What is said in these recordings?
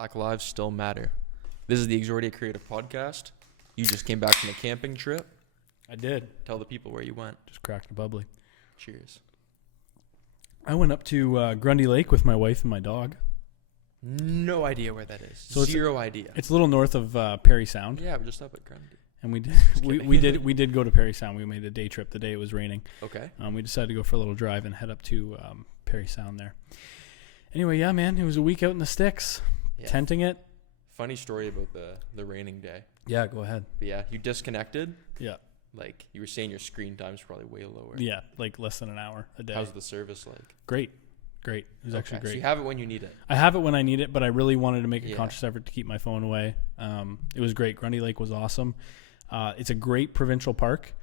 Black lives still matter. This is the Exordia Creative Podcast. You just came back from a camping trip. I did. Tell the people where you went. Just cracked a bubbly. Cheers. I went up to Grundy Lake with my wife and my dog. No idea where that is. So Zero idea. It's a little north of Perry Sound. Yeah, we're just up at Grundy. And we did go to Perry Sound. We made a day trip the day it was raining. Okay. We decided to go for a little drive and head up to Perry Sound there. Anyway, yeah, man, it was a week out in the sticks, tenting it. Funny story about the raining day. Yeah, go ahead. But yeah, you disconnected. Yeah. Like you were saying, your screen time's probably way lower. Yeah, like less than an hour a day. How's the service like? Great. It was actually great. So you have it when you need it. I have it when I need it, but I really wanted to make a conscious effort to keep my phone away. It was great. Grundy Lake was awesome. It's a great provincial park.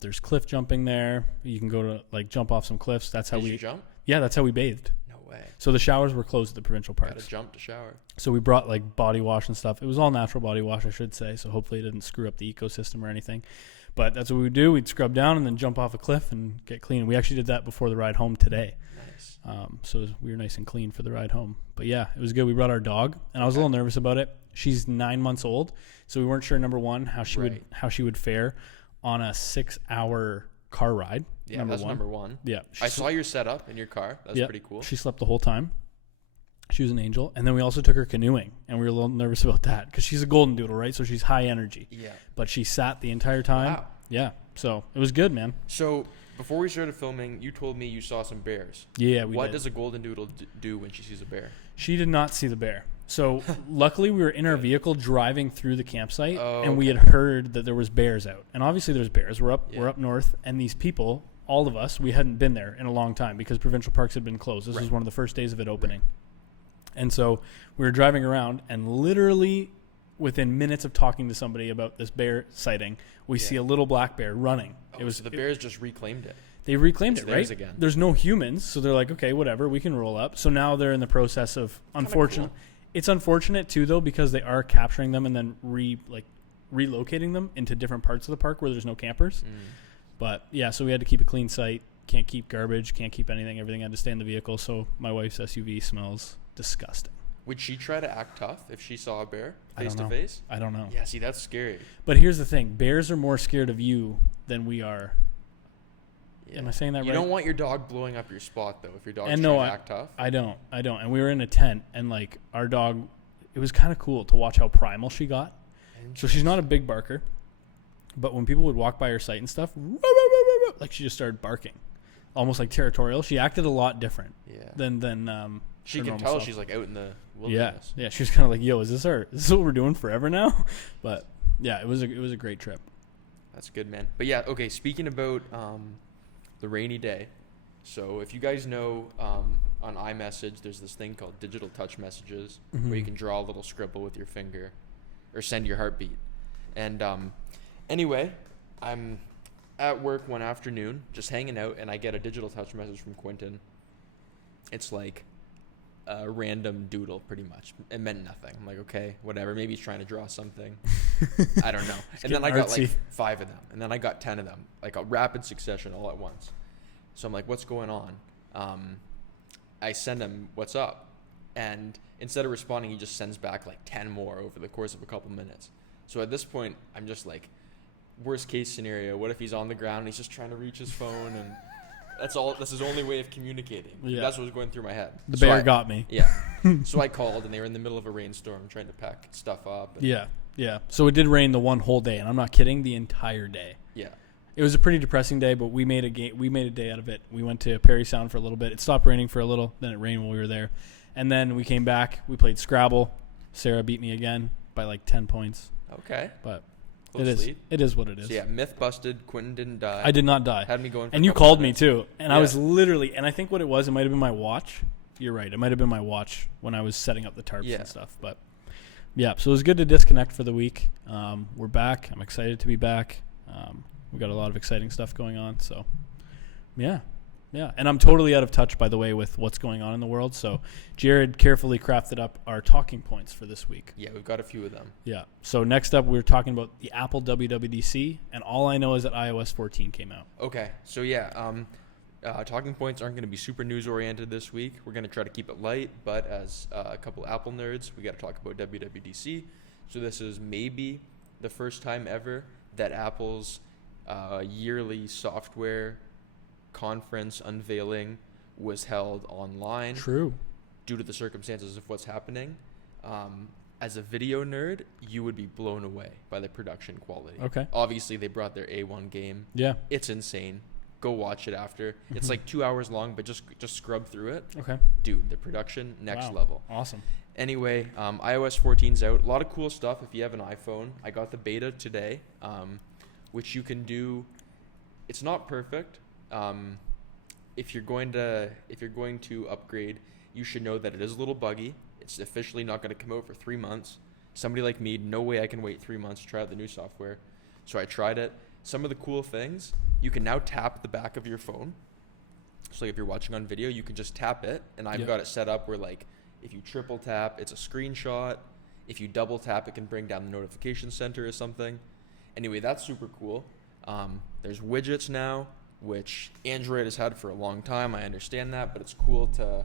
There's cliff jumping there. You can go to jump off some cliffs. That's how Did you jump? Yeah, that's how we bathed. No way. So the showers were closed at the provincial parks. Gotta jump to shower. So we brought body wash and stuff. It was all natural body wash, I should say. So hopefully it didn't screw up the ecosystem or anything. But that's what we would do. We'd scrub down and then jump off a cliff and get clean. We actually did that before the ride home today. Nice. So we were nice and clean for the ride home. But yeah, it was good. We brought our dog, and I was a little nervous about it. She's 9 months old, so we weren't sure, number one, how she would fare on a 6-hour car ride. Yeah, number one. Yeah. I saw your setup in your car. That's pretty cool. She slept the whole time. She was an angel. And then we also took her canoeing, and we were a little nervous about that because she's a golden doodle, right? So she's high energy. Yeah. But she sat the entire time. Wow. Yeah. So it was good, man. So before we started filming, you told me you saw some bears. Yeah, What does a golden doodle do when she sees a bear? She did not see the bear. So luckily we were in our vehicle driving through the campsite, and we had heard that there was bears out. And obviously there's bears. We're up north, and these people, all of us, we hadn't been there in a long time because provincial parks had been closed. This was one of the first days of it opening. And so we were driving around, and literally within minutes of talking to somebody about this bear sighting, we see a little black bear running. So the bears just reclaimed it. They reclaimed it, right? Again. There's no humans, so they're like, okay, whatever, we can roll up. So now they're in the process of, unfortunately, it's unfortunate too, though, because they are capturing them and then relocating them into different parts of the park where there's no campers. But yeah, so we had to keep a clean site. Can't keep garbage, can't keep anything. Everything had to stay in the vehicle. So my wife's SUV smells disgusting. Would she try to act tough if she saw a bear face to face? I don't know. Yeah, see, that's scary. But here's the thing. Bears are more scared of you than we are. Yeah. Am I saying that right? You don't want your dog blowing up your spot, though, if your dog's trying to act tough. I don't. And we were in a tent, and, our dog, it was kind of cool to watch how primal she got. So she's not a big barker, but when people would walk by her site and stuff, she just started barking, almost like territorial. She acted a lot different than she can tell she's out in the wilderness. Yeah. She was kind of like, "Yo, is this what we're doing forever now?" But yeah, it was a great trip. That's good, man. But yeah, okay. Speaking about the rainy day, so if you guys know, on iMessage, there's this thing called digital touch messages where you can draw a little scribble with your finger, or send your heartbeat. And anyway, I'm at work one afternoon, just hanging out, and I get a digital touch message from Quentin. It's like a random doodle, pretty much. It meant nothing. I'm like, okay, whatever. Maybe he's trying to draw something. I don't know. And then I got 5 of them, and then I got 10 of them, a rapid succession all at once. So I'm like, what's going on? I send him, what's up? And instead of responding, he just sends back 10 more over the course of a couple minutes. So at this point, I'm just like, worst case scenario, what if he's on the ground and he's just trying to reach his phone, and that's his only way of communicating. Yeah. That's what was going through my head. The bear got me. Yeah. So I called, and they were in the middle of a rainstorm trying to pack stuff up. Yeah. So it did rain the one whole day, and I'm not kidding, the entire day. Yeah. It was a pretty depressing day, but we made a day out of it. We went to Perry Sound for a little bit. It stopped raining for a little, then it rained while we were there. And then we came back, we played Scrabble. Sarah beat me again by 10 points. Okay. But it is what it is. So yeah, myth busted. Quentin didn't die. I did not die. Had me going for and you called me too. And I was literally, and I think what it was, it might have been my watch. You're right. It might have been my watch when I was setting up the tarps and stuff. But yeah, so it was good to disconnect for the week. We're back. I'm excited to be back. We've got a lot of exciting stuff going on. So yeah. And I'm totally out of touch, by the way, with what's going on in the world. So Jared carefully crafted up our talking points for this week. Yeah, we've got a few of them. Yeah. So next up, we're talking about the Apple WWDC, and all I know is that iOS 14 came out. Okay. So yeah, Talking points aren't going to be super news oriented this week. We're going to try to keep it light, but as a couple Apple nerds, we got to talk about WWDC. So this is maybe the first time ever that Apple's yearly software conference unveiling was held online. True. Due to the circumstances of what's happening. As a video nerd, you would be blown away by the production quality. Okay. Obviously, they brought their A1 game. Yeah. It's insane. Go watch it after. It's like 2 hours long, but just scrub through it. Okay. Dude, the production, next level. Awesome. Anyway, iOS 14's out. A lot of cool stuff if you have an iPhone. I got the beta today, which you can do. It's not perfect. If you're going to upgrade, you should know that it is a little buggy. It's officially not going to come out for 3 months. Somebody like me, no way I can wait 3 months to try out the new software. So I tried it. Some of the cool things, you can now tap the back of your phone. So if you're watching on video, you can just tap it. And I've got it set up where like if you triple tap, it's a screenshot. If you double tap, it can bring down the notification center or something. Anyway, that's super cool. There's widgets now, which Android has had for a long time. I understand that, but it's cool to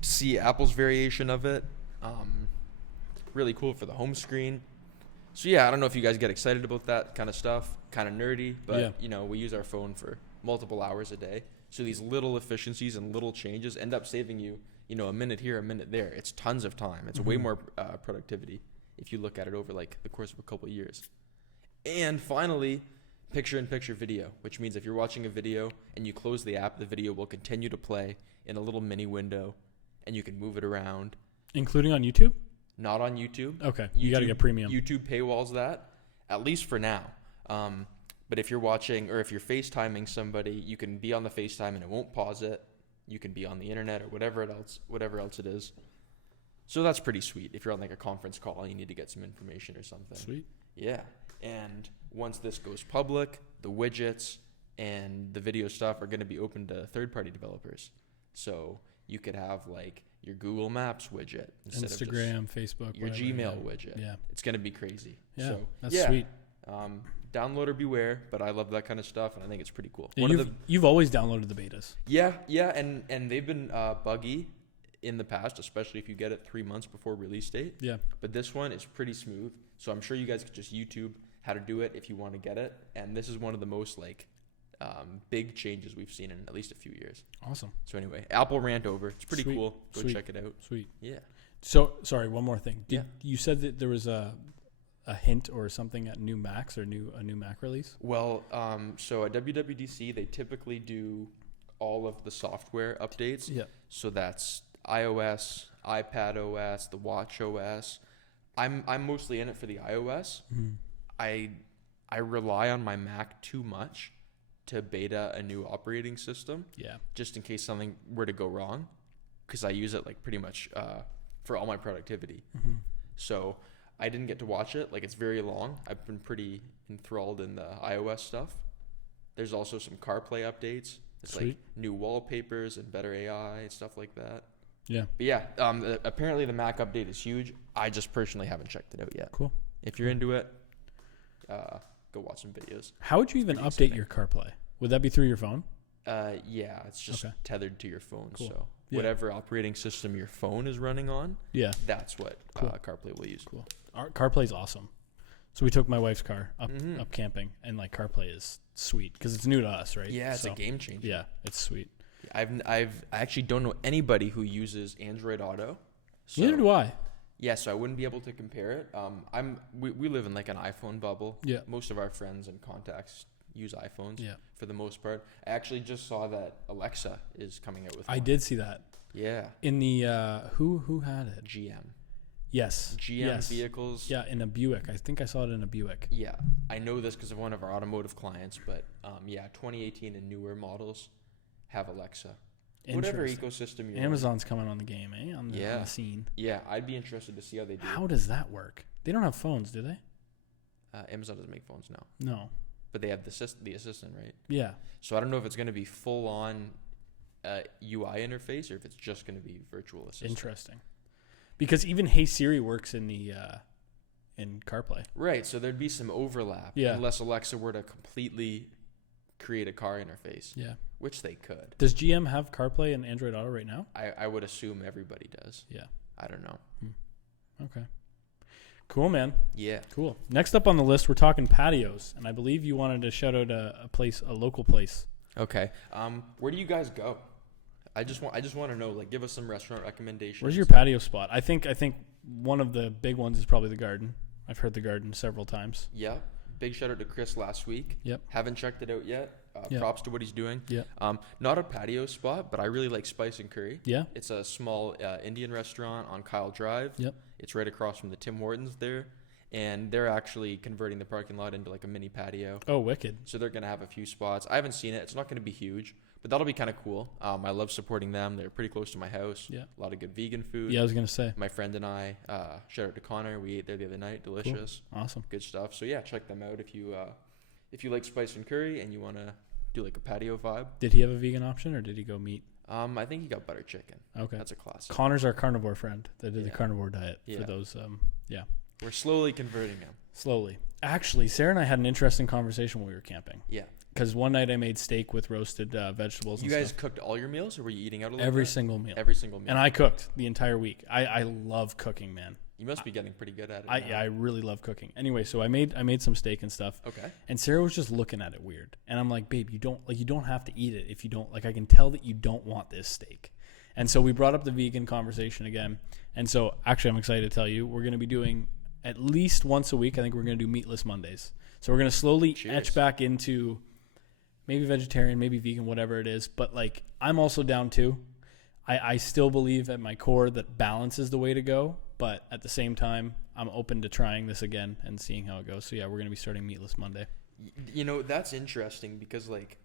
see Apple's variation of it. Really cool for the home screen. So yeah, I don't know if you guys get excited about that kind of stuff. Kind of nerdy, but you know, we use our phone for multiple hours a day. So these little efficiencies and little changes end up saving you, you know, a minute here, a minute there. It's tons of time. It's way more productivity if you look at it over like the course of a couple of years. And finally, picture-in-picture video, which means if you're watching a video and you close the app, the video will continue to play in a little mini window, and you can move it around. Including on YouTube? Not on YouTube. Okay, you got to get premium. YouTube paywalls that, at least for now. But if you're watching or if you're FaceTiming somebody, you can be on the FaceTime and it won't pause it. You can be on the internet or whatever else it is. So that's pretty sweet. If you're on like a conference call and you need to get some information or something. Sweet. Yeah. And once this goes public, the widgets and the video stuff are going to be open to third-party developers. So you could have like your Google Maps widget instead Instagram, of just Facebook, your whatever, Gmail widget. Yeah. It's going to be crazy. Yeah, so, that's sweet. Download or beware, but I love that kind of stuff, and I think it's pretty cool. Yeah, you've always downloaded the betas. Yeah, and they've been buggy in the past, especially if you get it 3 months before release date. Yeah. But this one is pretty smooth, so I'm sure you guys could just YouTube how to do it if you want to get it. And this is one of the most like big changes we've seen in at least a few years. Awesome. So anyway, Apple rant over. It's pretty Sweet. cool. Go Sweet. check it out. Sweet. Yeah. So sorry, one more thing. Yeah. You said that there was a hint or something at new Macs or a new Mac release? Well, so at WWDC, they typically do all of the software updates. Yeah. So that's iOS, iPad OS, the Watch OS. I'm mostly in it for the iOS. Mm-hmm. I rely on my Mac too much to beta a new operating system. Yeah. Just in case something were to go wrong, because I use it like pretty much for all my productivity. Mm-hmm. So I didn't get to watch it. Like, it's very long. I've been pretty enthralled in the iOS stuff. There's also some CarPlay updates. It's Sweet. like new wallpapers and better AI and stuff like that. Yeah. But yeah, apparently the Mac update is huge. I just personally haven't checked it out yet. Cool. If you're into it, go watch some videos. How would you even update your CarPlay? Would that be through your phone? Yeah, it's just tethered to your phone. Cool. So whatever operating system your phone is running on, that's what CarPlay will use. Cool. Our CarPlay's awesome. So we took my wife's car up camping, and like CarPlay is sweet because it's new to us, right? Yeah, it's a game changer. Yeah, it's sweet. I actually don't know anybody who uses Android Auto. So, Neither do I. Yeah, so I wouldn't be able to compare it. We live in like an iPhone bubble. Yeah. Most of our friends and contacts use iPhones. Yeah. For the most part. I actually just saw that Alexa is coming out with I one. did see that. Yeah. In the who had it? GM. Yes. GM vehicles. Yeah, in a Buick. I think I saw it in a Buick. Yeah, I know this because of one of our automotive clients. But 2018 and newer models have Alexa. Whatever ecosystem you're Amazon's coming on the game, on the scene. Yeah, I'd be interested to see how they do. How does that work? They don't have phones, do they? Amazon doesn't make phones now. No. But they have the assistant, right? Yeah. So I don't know if it's going to be full on UI interface or if it's just going to be virtual assistant. Interesting. Because even Hey Siri works in the in CarPlay. Right. So there'd be some overlap. Yeah. Unless Alexa were to completely create a car interface. Yeah. Which they could. Does GM have CarPlay and Android Auto right now? I would assume everybody does. Yeah. I don't know. Okay. Cool, man. Yeah. Cool. Next up on the list, we're talking patios, and I believe you wanted to shout out a local place. Okay. Where do you guys go? I just want to know, like, give us some restaurant recommendations. Where's your patio spot? I think one of the big ones is probably the Garden. I've heard the Garden several times. Yeah. Big shout out to Chris last week. Yep. Haven't checked it out yet. Yep. Props to what he's doing. Yeah. Not a patio spot, but I really like Spice and Curry. Yeah. It's a small Indian restaurant on Kyle Drive. Yep. It's right across from the Tim Hortons there. And they're actually converting the parking lot into like a mini patio. Oh, wicked. So they're going to have a few spots. I haven't seen it. It's not going to be huge, but that'll be kind of cool. I love supporting them. They're pretty close to my house. Yeah. A lot of good vegan food. Yeah, I was going to say. My friend and I, shout out to Connor. We ate there the other night. Delicious. Cool. Awesome. Good stuff. So yeah, check them out if you like Spice and Curry and you want to do like a patio vibe. Did he have a vegan option or did he go meat? I think he got butter chicken. Okay. That's a classic. Connor's our carnivore friend that did the carnivore diet for those. Yeah. We're slowly converting him. Slowly. Actually, Sarah and I had an interesting conversation when we were camping. Yeah. Because one night I made steak with roasted vegetables. You guys cooked all your meals, or were you eating out a little Every bit? single meal. Every single meal. And I cooked the entire week. I love cooking, man. You must be getting pretty good at it. I really love cooking. Anyway, so I made some steak and stuff. Okay. And Sarah was just looking at it weird. And I'm like, babe, you don't have to eat it if you don't, like, I can tell that you don't want this steak. And so we brought up the vegan conversation again. And so actually I'm excited to tell you we're going to be doing at least once a week. I think we're going to do meatless Mondays. So we're going to slowly etch back into maybe vegetarian, maybe vegan, whatever it is. But like, I'm also down too. I still believe at my core that balance is the way to go. But at the same time, I'm open to trying this again and seeing how it goes. So yeah, we're going to be starting meatless Monday. You know, that's interesting because, like,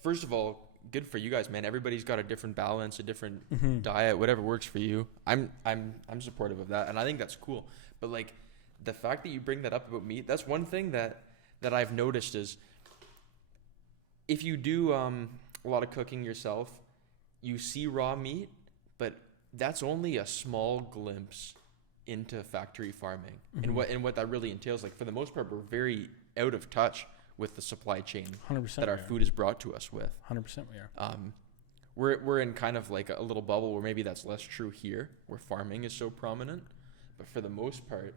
first of all, good for you guys, man. Everybody's got a different balance, a different diet, whatever works for you. I'm supportive of that, and I think that's cool. But like, the fact that you bring that up about meat, that's one thing that I've noticed is if you do a lot of cooking yourself, you see raw meat, but that's only a small glimpse into factory farming and what that really entails. Like, for the most part, we're very out of touch with the supply chain 100% that our food is brought to us with. 100% we are. We're in kind of like a little bubble where maybe that's less true here, where farming is so prominent. But for the most part,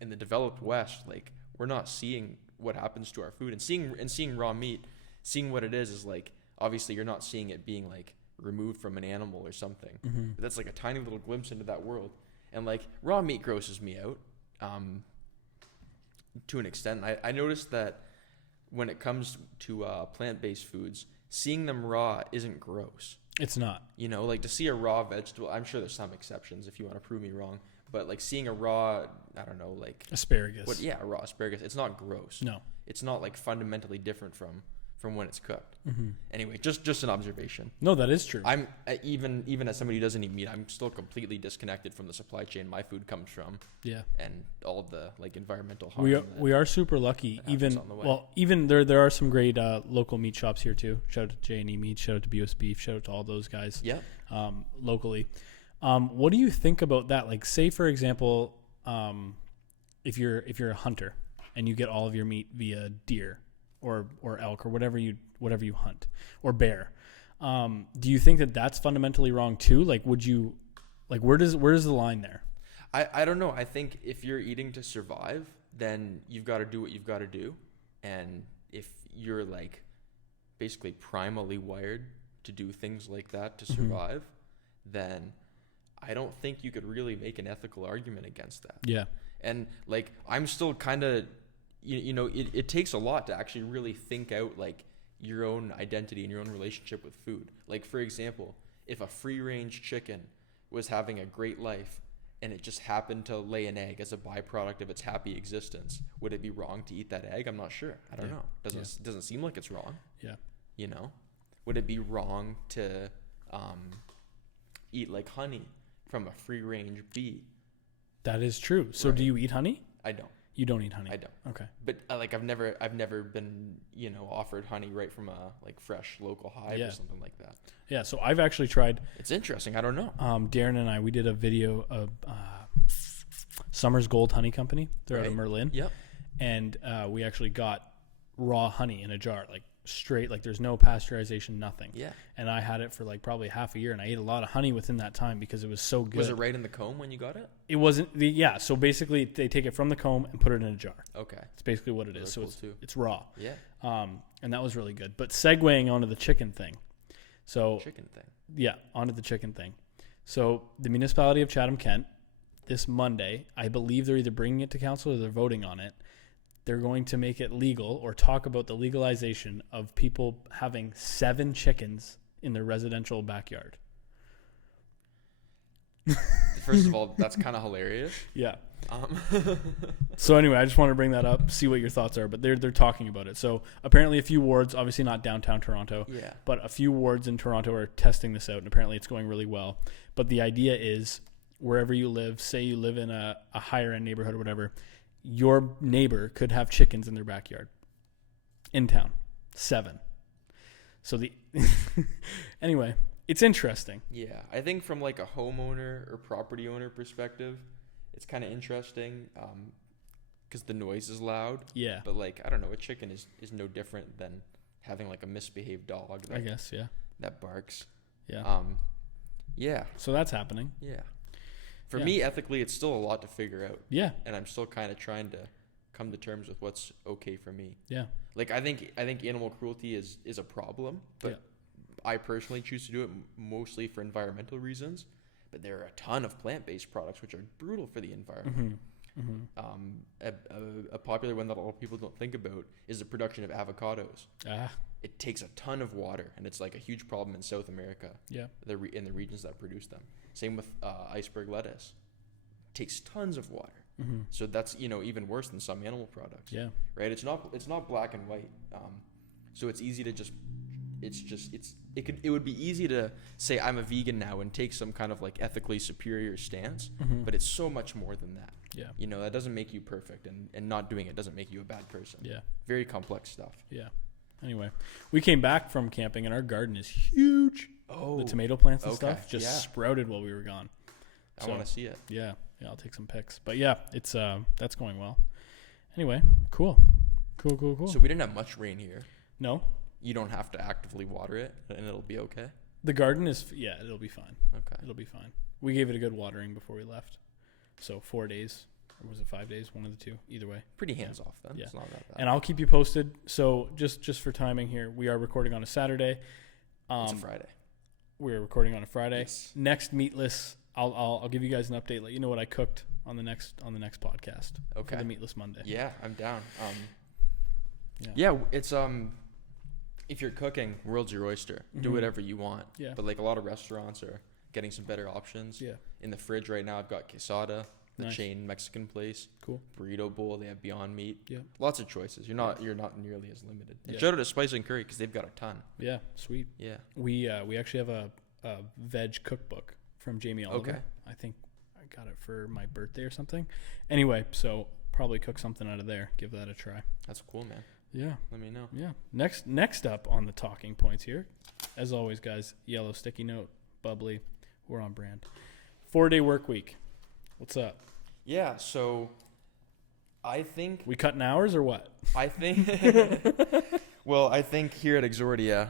in the developed West, like, we're not seeing what happens to our food and seeing raw meat, seeing what it is like, obviously you're not seeing it being like removed from an animal or something. But that's like a tiny little glimpse into that world. And like, raw meat grosses me out to an extent. I noticed that when it comes to plant-based foods, seeing them raw isn't gross. It's not. You know, like, to see a raw vegetable, I'm sure there's some exceptions if you want to prove me wrong, but like seeing a raw, I don't know, like asparagus. A raw asparagus, it's not gross. No. It's not like fundamentally different from when it's cooked. Anyway, just an observation. No, that is true. I'm even as somebody who doesn't eat meat, I'm still completely disconnected from the supply chain my food comes from. Yeah. And all of the like environmental harm. We are super lucky. Even there are some great local meat shops here too. Shout out to J&E Meat. Shout out to BOS Beef. Shout out to all those guys. Yeah. Locally. What do you think about that? Like, say for example, if you're a hunter and you get all of your meat via deer or elk or whatever you hunt, or bear, do you think that that's fundamentally wrong too? Like, where does the line there? I don't know. I think if you're eating to survive, then you've got to do what you've got to do. And if you're like basically primally wired to do things like that to survive, then I don't think you could really make an ethical argument against that. Yeah. And like, I'm still kind of, you know, it takes a lot to actually really think out like your own identity and your own relationship with food. Like, for example, if a free range chicken was having a great life and it just happened to lay an egg as a byproduct of its happy existence, would it be wrong to eat that egg? I'm not sure. I don't know. Doesn't seem like it's wrong. Yeah. You know, would it be wrong to eat like honey from a free range bee? That is true. So do you eat honey? I don't. You don't eat honey? I don't. Okay. But like, I've never been, you know, offered honey right from a like fresh local hive or something like that. Yeah. So I've actually tried. It's interesting. I don't know. Darren and we did a video of Summer's Gold Honey Company. They're out of Merlin. Yep. And we actually got raw honey in a jar, like straight, like there's no pasteurization, nothing. Yeah. And I had it for like probably half a year, and I ate a lot of honey within that time because it was so good. Was it right in the comb when you got it? It wasn't yeah. So basically they take it from the comb and put it in a jar. Okay. It's basically what it is. So cool it's raw. Yeah. And that was really good. But segueing onto the chicken thing. So chicken thing. Yeah, onto the chicken thing. So the municipality of Chatham-Kent, this Monday, I believe they're either bringing it to council or they're voting on it. They're going to make it legal or talk about the legalization of people having 7 chickens in their residential backyard. First of all, that's kind of hilarious. Yeah. So anyway, I just want to bring that up, see what your thoughts are. But they're talking about it. So apparently a few wards, obviously not downtown Toronto, yeah, but a few wards in Toronto are testing this out, and apparently it's going really well. But the idea is wherever you live, say you live in a higher end neighborhood or whatever, your neighbor could have chickens in their backyard in town. 7. So anyway, it's interesting. Yeah, I think from like a homeowner or property owner perspective, it's kind of interesting because the noise is loud. Yeah. But like, I don't know, a chicken is no different than having like a misbehaved dog. I guess, yeah. That barks. Yeah. Yeah. So that's happening. Yeah. For me, ethically, it's still a lot to figure out. Yeah. And I'm still kind of trying to come to terms with what's okay for me. Yeah. Like, I think animal cruelty is a problem, but I personally choose to do it mostly for environmental reasons. But there are a ton of plant-based products which are brutal for the environment. Mm-hmm. Mm-hmm. A popular one that a lot of people don't think about is the production of avocados. It takes a ton of water, and it's like a huge problem in South America. Yeah, in the regions that produce them. Same with iceberg lettuce. It takes tons of water. Mm-hmm. So that's even worse than some animal products. Yeah, right. It's not black and white. So it's easy to it would be easy to say I'm a vegan now and take some kind of like ethically superior stance, but it's so much more than that. Yeah. That doesn't make you perfect, and not doing it doesn't make you a bad person. Yeah. Very complex stuff. Yeah. Anyway, we came back from camping and our garden is huge. Oh. The tomato plants and stuff just sprouted while we were gone. I want to see it. Yeah. Yeah, I'll take some pics. But yeah, it's that's going well. Anyway, cool. So we didn't have much rain here. No. You don't have to actively water it, and it'll be okay? The garden is, it'll be fine. Okay. It'll be fine. We gave it a good watering before we left. So 4 days, or was it 5 days? One of the two. Either way. Pretty hands-off then. Yeah. It's not that bad. And I'll keep you posted. So just for timing here, we are recording on a Saturday. It's a Friday. We're recording on a Friday. Yes. Next meatless, I'll give you guys an update, let you know what I cooked on the next podcast. Okay. For the Meatless Monday. Yeah, I'm down. Yeah, it's if you're cooking, world's your oyster. Do whatever you want. Yeah. But like a lot of restaurants are getting some better options. Yeah. In the fridge right now, I've got Quesada, the chain Mexican place. Cool. Burrito Bowl. They have Beyond Meat. Yeah. Lots of choices. You're not nearly as limited. And shout out to Spice and Curry because they've got a ton. Yeah. Sweet. Yeah. We actually have a veg cookbook from Jamie Oliver. Okay. I think I got it for my birthday or something. Anyway, so probably cook something out of there. Give that a try. That's cool, man. Yeah. Let me know. Yeah. Next up on the talking points here, as always, guys, yellow sticky note, bubbly. We're on brand. 4-day work week. What's up? Yeah. So I think we cutting hours or what? I think. Well, I think here at Exordia,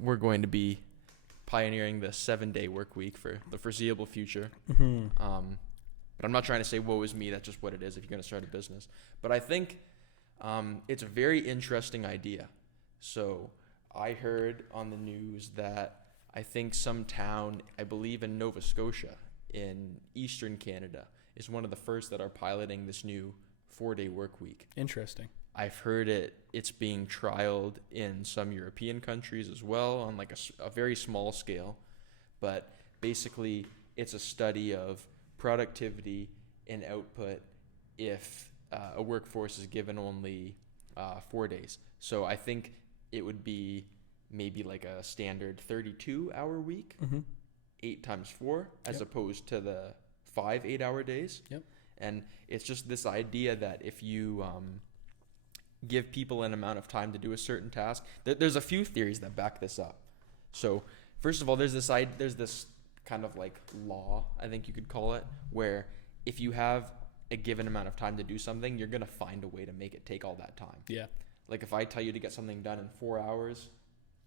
we're going to be pioneering the 7-day work week for the foreseeable future. Mm-hmm. But I'm not trying to say woe is me. That's just what it is if you're going to start a business. But I think it's a very interesting idea. So I heard on the news that I think some town, I believe in Nova Scotia in eastern Canada, is one of the first that are piloting this new 4-day work week. Interesting. I've heard it's being trialed in some European countries as well on like a very small scale. But basically, it's a study of productivity and output if a workforce is given only 4 days. So I think it would be maybe like a standard 32-hour week, 8 times 4, as opposed to the 5 8-hour days. Yep. And it's just this idea that if you give people an amount of time to do a certain task, there's a few theories that back this up. So first of all, there's this kind of like law, I think you could call it, where if you have a given amount of time to do something, you're going to find a way to make it take all that time. Yeah. Like if I tell you to get something done in 4 hours,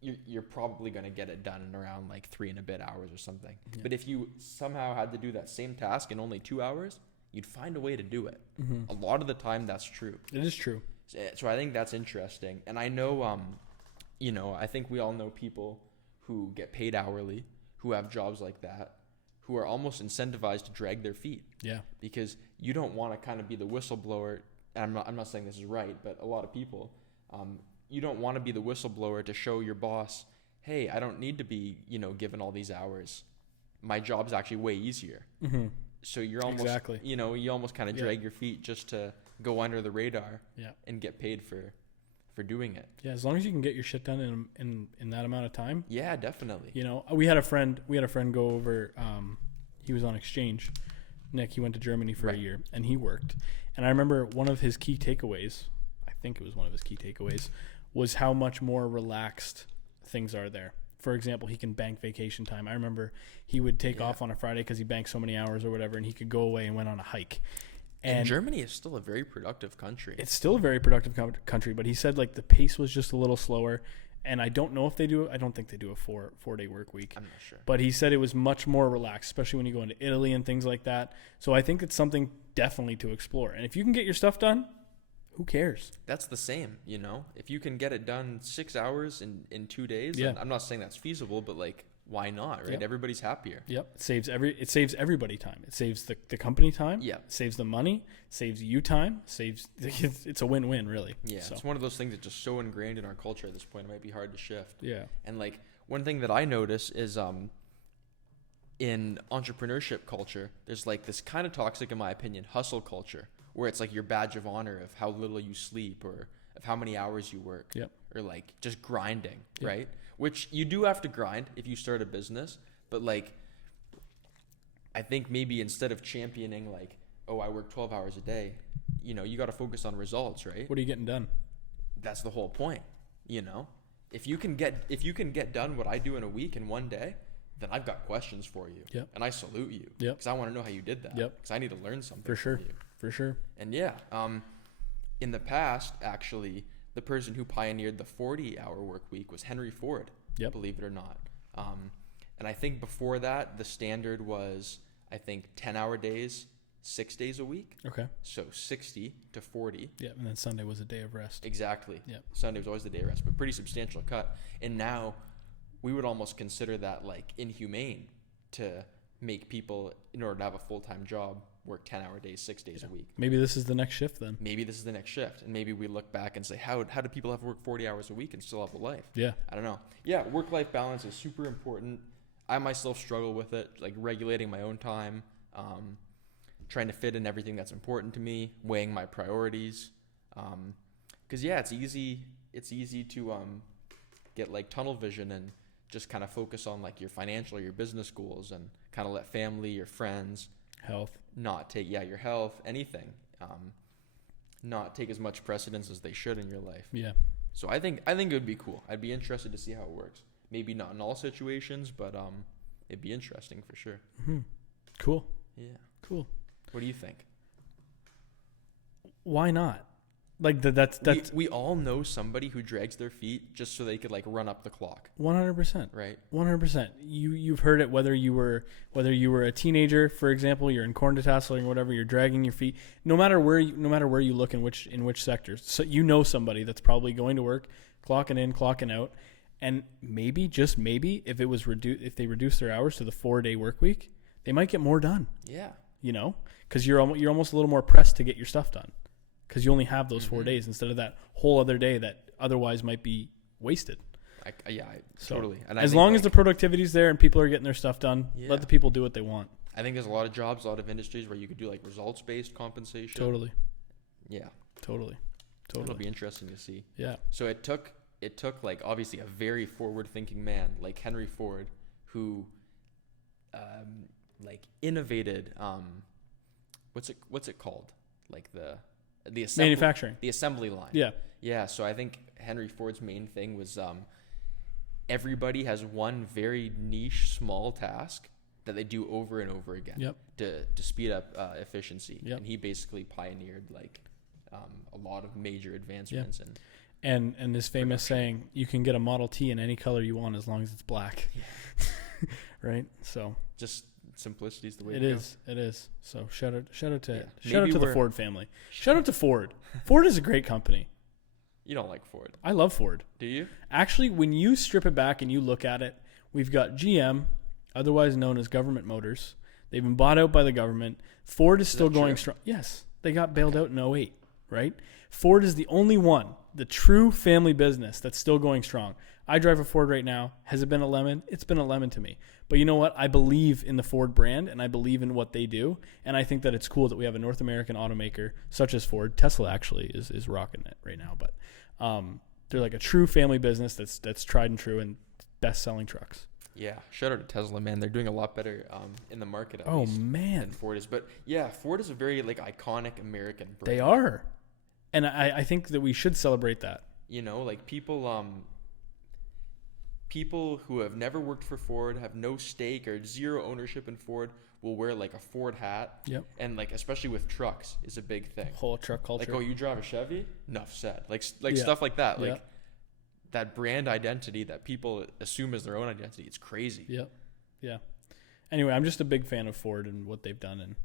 you're probably going to get it done in around like 3 and a bit hours or something. Yeah. But if you somehow had to do that same task in only 2 hours, you'd find a way to do it. A lot of the time that's true. It is true. So I think that's interesting. And I know, you know, I think we all know people who get paid hourly, who have jobs like that, who are almost incentivized to drag their feet. Yeah. Because you don't want to kind of be the whistleblower. And I'm not saying this is right, but a lot of people, you don't want to be the whistleblower to show your boss, hey, I don't need to be, you know, given all these hours. My job's actually way easier. So you're almost, you know, you almost kind of drag your feet just to go under the radar and get paid for doing it. Yeah, as long as you can get your shit done in that amount of time. Yeah, definitely. You know, we had a friend go over, he was on exchange. Nick, he went to Germany for a year and he worked. And I remember one of his key takeaways, I think it was one of his key takeaways, was how much more relaxed things are there. For example, he can bank vacation time. I remember he would take off on a Friday because he banked so many hours or whatever, and he could go away and went on a hike. And Germany is still a very productive country. It's still a very productive country, but he said like the pace was just a little slower. And I don't know if they do. I don't think they do a four-day work week. I'm not sure. But he said it was much more relaxed, especially when you go into Italy and things like that. So I think it's something definitely to explore. And if you can get your stuff done, who cares? That's the same, you know. If you can get it done 6 hours in 2 days, I'm not saying that's feasible, but like, why not, right? Everybody's happier. Yep. It saves everybody time. It saves the company time. Yeah. It saves the money. Saves you time. It's a win-win, really. Yeah. So. It's one of those things that's just so ingrained in our culture at this point, it might be hard to shift. Yeah. And like one thing that I notice is in entrepreneurship culture, there's like this kind of toxic, in my opinion, hustle culture, where it's like your badge of honor of how little you sleep or of how many hours you work. Yep. Or like just grinding, right? Which you do have to grind if you start a business, but like I think maybe instead of championing like, oh, I work 12 hours a day, you know, you got to focus on results, right? What are you getting done? That's the whole point, you know? If you can get done what I do in a week in one day, then I've got questions for you. Yep. And I salute you. Yep. Because I want to know how you did that. Yep. Because I need to learn something for sure. from you. For sure. And yeah, in the past, actually, the person who pioneered the 40-hour work week was Henry Ford, believe it or not. And I think before that, the standard was, I think, 10-hour days, 6 days a week. Okay. So 60 to 40. Yeah, and then Sunday was a day of rest. Exactly. Yeah. Sunday was always the day of rest, but pretty substantial cut. And now we would almost consider that like inhumane to make people, in order to have a full-time job, work 10-hour days, 6 days a week. Maybe this is the next shift then. Maybe this is the next shift. And maybe we look back and say, how do people have to work 40 hours a week and still have a life? Yeah. I don't know. Yeah, work-life balance is super important. I myself struggle with it, like regulating my own time, trying to fit in everything that's important to me, weighing my priorities. Because, it's easy to get like tunnel vision and just kind of focus on like your financial or your business goals and kind of let family, your friends, health, not take your health, anything, not take as much precedence as they should in your life. Yeah. So I think it would be cool. I'd be interested to see how it works. Maybe not in all situations, but it'd be interesting for sure. Mm-hmm. Cool. Yeah. Cool. What do you think? Why not? Like that's we all know somebody who drags their feet just so they could like run up the clock. 100%. Right. 100%. You've heard it whether you were a teenager, for example, you're in corn detasseling or whatever, you're dragging your feet. No matter where you look in which sectors, so you know somebody that's probably going to work, clocking in, clocking out, and maybe just maybe if they reduce their hours to the 4-day work week, they might get more done. Yeah. You know, because you're almost a little more pressed to get your stuff done. Because you only have those 4 days instead of that whole other day that otherwise might be wasted. Totally. And as long as the productivity's there and people are getting their stuff done, let the people do what they want. I think there's a lot of jobs, a lot of industries where you could do like results-based compensation. Totally. Yeah. Totally. It'll be interesting to see. Yeah. So it took like obviously a very forward-thinking man like Henry Ford who like innovated what's it called? Like the manufacturing, the assembly line. Yeah. So I think Henry Ford's main thing was everybody has one very niche small task that they do over and over again to speed up efficiency. And he basically pioneered like a lot of major advancements. and his famous saying, "You can get a Model T in any color you want as long as it's black." Yeah. Right. So just simplicity is the way it to is. go. It is. So shout out to Maybe the Ford family. Shout out to Ford. Ford is a great company. You don't like Ford. I love Ford. Do you? Actually, when you strip it back and you look at it, we've got GM, otherwise known as Government Motors. They've been bought out by the government. Ford is still going strong. Yes, they got bailed out in 08, right? Ford is the only one, the true family business that's still going strong. I drive a Ford right now. Has it been a lemon? It's been a lemon to me. But you know what? I believe in the Ford brand, and I believe in what they do. And I think that it's cool that we have a North American automaker such as Ford. Tesla actually is rocking it right now. But they're like a true family business that's tried and true and best-selling trucks. Yeah, shout out to Tesla, man. They're doing a lot better in the market at least man, than Ford is. But yeah, Ford is a very like iconic American brand. They are. And I think that we should celebrate that. You know, like people who have never worked for Ford, have no stake or zero ownership in Ford, will wear like a Ford hat. Yep. And like especially with trucks is a big thing. Whole truck culture. Like, oh, you drive a Chevy? Enough said. Like stuff like that. Like that brand identity that people assume as their own identity. It's crazy. Yep. Yeah. Anyway, I'm just a big fan of Ford and what they've done and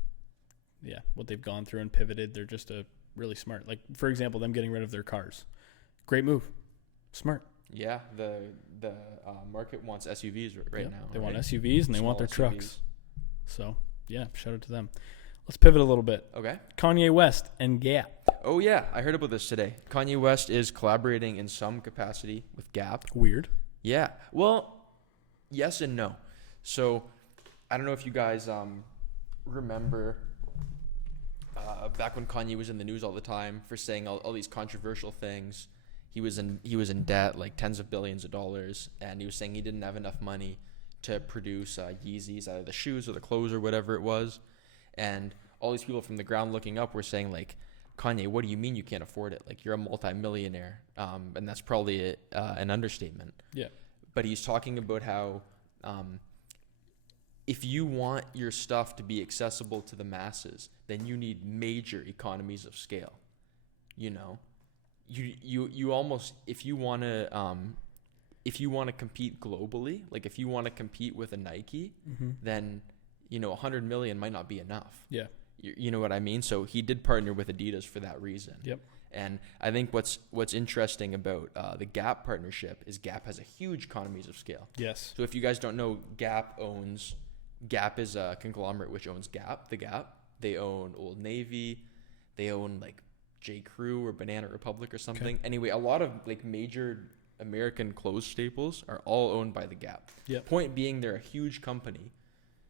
what they've gone through and pivoted. They're just really smart. Like, for example, them getting rid of their cars. Great move. Smart. Yeah, the market wants SUVs right now. They want SUVs and they want their SUVs. trucks. So, yeah, shout out to them. Let's pivot a little bit. Okay. Kanye West and Gap. Oh, yeah. I heard about this today. Kanye West is collaborating in some capacity with Gap. Weird. Yeah. Well, yes and no. So, I don't know if you guys remember back when Kanye was in the news all the time for saying all these controversial things. He was in debt, like tens of billions of dollars, and he was saying he didn't have enough money to produce Yeezys, either the shoes or the clothes or whatever it was. And all these people from the ground looking up were saying, like, Kanye, what do you mean you can't afford it? Like, you're a multimillionaire. And that's probably an understatement. Yeah. But he's talking about how if you want your stuff to be accessible to the masses, then you need major economies of scale. You know? You almost, if you want to compete globally, like if you want to compete with a Nike, then 100 million might not be enough. Yeah. You know what I mean? So he did partner with Adidas for that reason. Yep. And I think what's interesting about the Gap partnership is Gap has a huge economies of scale. Yes. So if you guys don't know, Gap is a conglomerate which owns the Gap. They own Old Navy. They own like J. Crew or Banana Republic or something. Okay. Anyway, a lot of like major American clothes staples are all owned by the Gap. Yep. Point being, they're a huge company.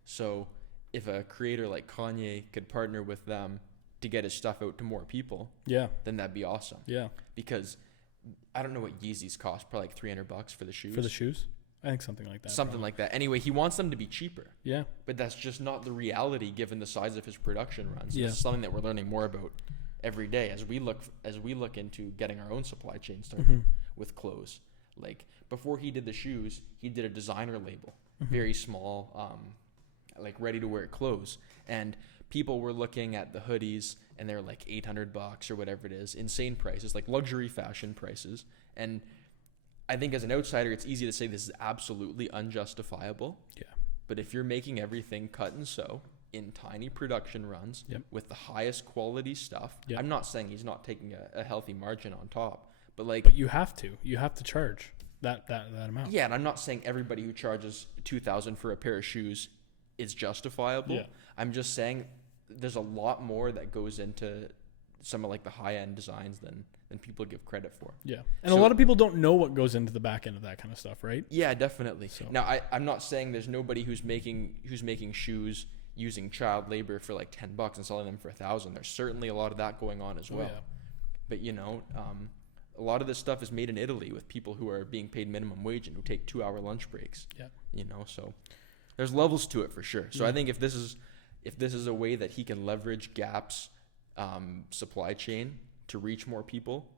So if a creator like Kanye could partner with them to get his stuff out to more people, then that'd be awesome. Yeah. Because I don't know what Yeezys cost, probably like $300 for the shoes. For the shoes? I think something like that. Something like that. Anyway, he wants them to be cheaper. Yeah. But that's just not the reality given the size of his production runs. Yeah. It's something that we're learning more about every day as we look into getting our own supply chain started with clothes. Like before he did the shoes, he did a designer label, very small, like ready to wear clothes. And people were looking at the hoodies and they're like $800 or whatever it is, insane prices, like luxury fashion prices. And I think as an outsider, it's easy to say this is absolutely unjustifiable. Yeah. But if you're making everything cut and sew in tiny production runs with the highest quality stuff, I'm not saying he's not taking a healthy margin on top, but you have to charge that amount. Yeah, and I'm not saying everybody who charges $2,000 for a pair of shoes is justifiable. Yeah. I'm just saying there's a lot more that goes into some of like the high end designs than people give credit for. Yeah. And a lot of people don't know what goes into the back end of that kind of stuff, right? Yeah, definitely. So. Now I'm not saying there's nobody who's making shoes using child labor for like $10 and selling them for $1,000. There's certainly a lot of that going on as well. Yeah. But a lot of this stuff is made in Italy with people who are being paid minimum wage and who take 2-hour lunch breaks. Yeah. So there's levels to it for sure. So I think if this is a way that he can leverage Gap's supply chain to reach more people,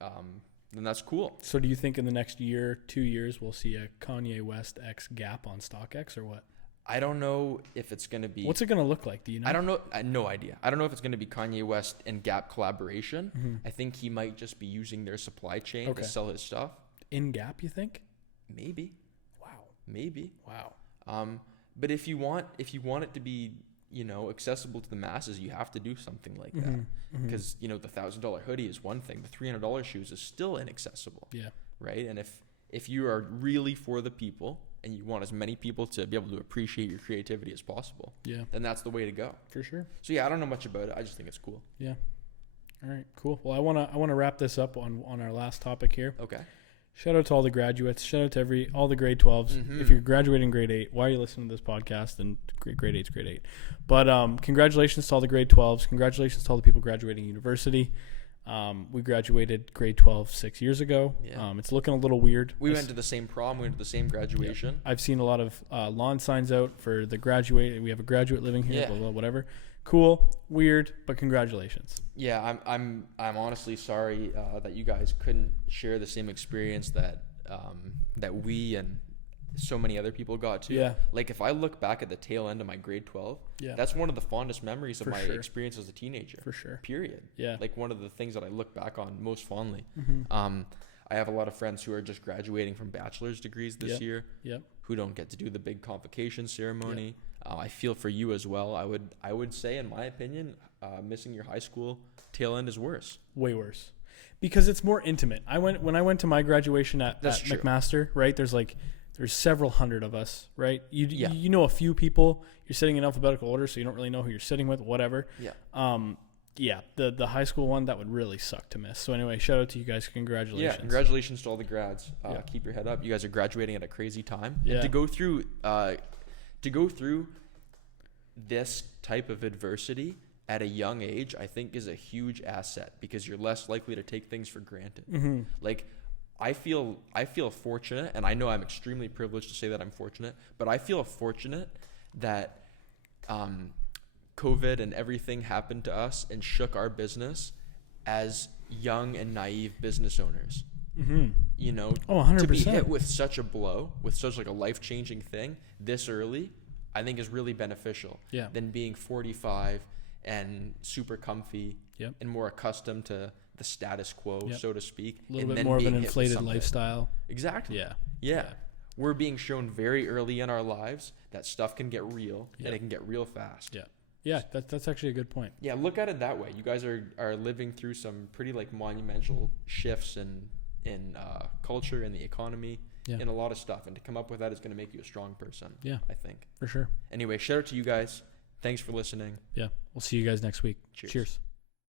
then that's cool. So do you think in the next year, 2 years, we'll see a Kanye West X Gap on Stockx or what? I don't know if it's going to be... What's it going to look like? Do you know? I don't know. No idea. I don't know if it's going to be Kanye West and Gap collaboration. Mm-hmm. I think he might just be using their supply chain to sell his stuff. In Gap, you think? Maybe. Wow. Maybe. Wow. But if you want it to be, you know, accessible to the masses, you have to do something like that. Because, you know, the $1,000 hoodie is one thing. The $300 shoes is still inaccessible. Yeah. Right? And if you are really for the people and you want as many people to be able to appreciate your creativity as possible, then that's the way to go. For sure. So yeah, I don't know much about it. I just think it's cool. Yeah. All right, cool. Well, I wanna wrap this up on our last topic here. Okay. Shout out to all the graduates. Shout out to all the grade 12s. If you're graduating grade 8, why are you listening to this podcast? And grade 8's grade 8. But congratulations to all the grade 12s. Congratulations to all the people graduating university. We graduated grade 12 6 years ago. Yeah. It's looking a little weird. We went to the same prom. We went to the same graduation. Yeah. I've seen a lot of lawn signs out for the graduate. We have a graduate living here. Blah, blah, whatever. Cool. Weird, but congratulations. Yeah, I'm honestly sorry that you guys couldn't share the same experience that we and so many other people got to. Yeah. Like if I look back at the tail end of my grade 12, that's one of the fondest memories of my experience as a teenager. For sure. Period. Yeah. Like one of the things that I look back on most fondly. I have a lot of friends who are just graduating from bachelor's degrees this year. Yep. Who don't get to do the big convocation ceremony. I feel for you as well. I would say, in my opinion, missing your high school tail end is worse. Way worse. Because it's more intimate. When I went to my graduation at McMaster, right? There's several hundred of us, right? You know a few people. You're sitting in alphabetical order, so you don't really know who you're sitting with, whatever. Yeah. The high school one, that would really suck to miss. So anyway, shout out to you guys. Congratulations. Yeah, congratulations to all the grads. Keep your head up. You guys are graduating at a crazy time. Yeah. And to go through this type of adversity at a young age, I think is a huge asset because you're less likely to take things for granted. Like I feel fortunate, and I know I'm extremely privileged to say that I'm fortunate, but I feel fortunate that COVID and everything happened to us and shook our business as young and naive business owners. You know, 100%. To be hit with such a blow, with such like a life-changing thing this early, I think is really beneficial. Yeah. Than being 45 and super comfy and more accustomed to the status quo, so to speak. A little bit more of an inflated lifestyle. Exactly. Yeah. We're being shown very early in our lives that stuff can get real and it can get real fast. Yeah, that's actually a good point. Yeah, look at it that way. You guys are living through some pretty like monumental shifts in culture and the economy and a lot of stuff. And to come up with that is going to make you a strong person. Yeah, I think. For sure. Anyway, shout out to you guys. Thanks for listening. Yeah, we'll see you guys next week. Cheers. Cheers.